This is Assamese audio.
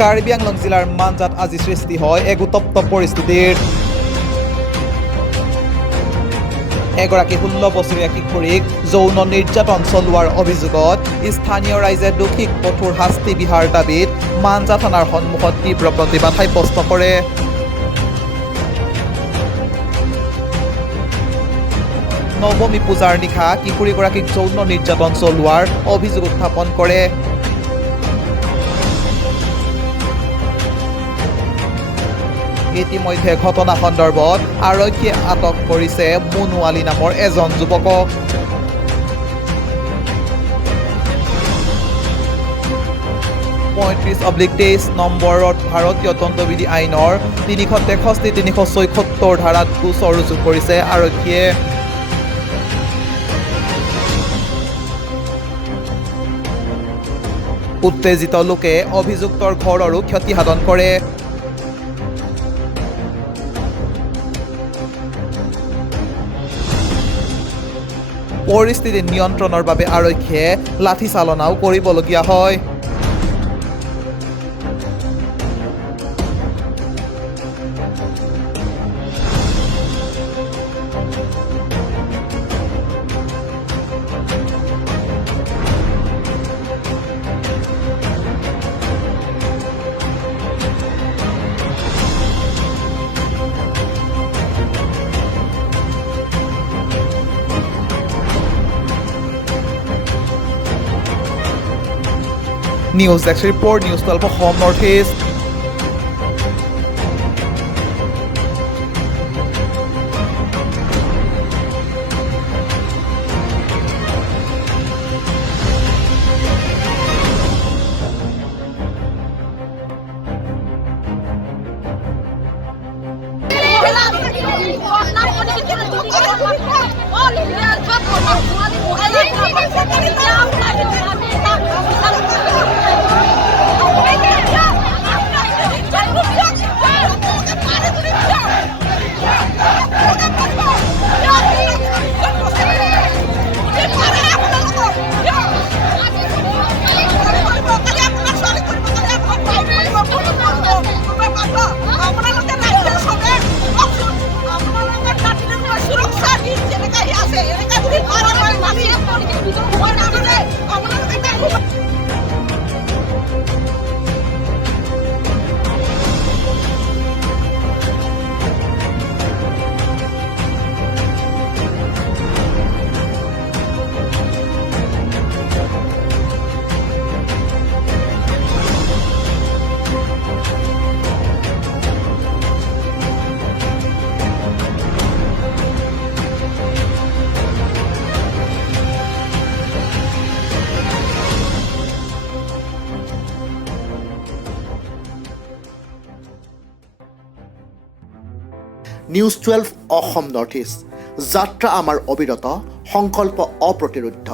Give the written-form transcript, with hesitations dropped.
কাৰ্বি আংলং জিলাৰ মানজাত আজি সৃষ্টি হয় এক উত্তপ্ত পৰিস্থিতিৰ। এগৰাকী 16 বছৰীয়া কিশোৰীক যৌন নিৰ্যাতন চলোৱাৰ অভিযোগত স্থানীয় ৰাইজে দোষীক কঠোৰ শাস্তি বিহাৰ দাবীত মানজা থানাৰ সন্মুখত তীব্ৰ প্ৰতিবাদ সাব্যস্ত কৰে। নৱমী পূজাৰ নিশা কিশোৰীগৰাকীক যৌন নিৰ্যাতন চলোৱাৰ অভিযোগ উত্থাপন কৰে। ইতিমধ্যে ঘটনা সন্দৰ্ভত আৰক্ষীয়ে আটক কৰিছে মুনু আলী নামৰ এজন যুৱকক। (35/23) নম্বৰত ভাৰতীয় দণ্ডবিধি আইনৰ 363-376 ধাৰাত গোচৰ ৰুজু কৰিছে আৰক্ষীয়ে। উত্তেজিত লোকে অভিযুক্তৰ ঘৰৰো ক্ষতিসাধন কৰে। পৰিস্থিতি নিয়ন্ত্ৰণৰ বাবে আৰক্ষীয়ে লাঠিচালনাও কৰিবলগীয়া হয়। News Desk Report, News 12 Home Northeast. News 12 Assam north east. যাত্ৰা আমাৰ অবিৰত, সংকল্প অপ্ৰতিৰোধ্য।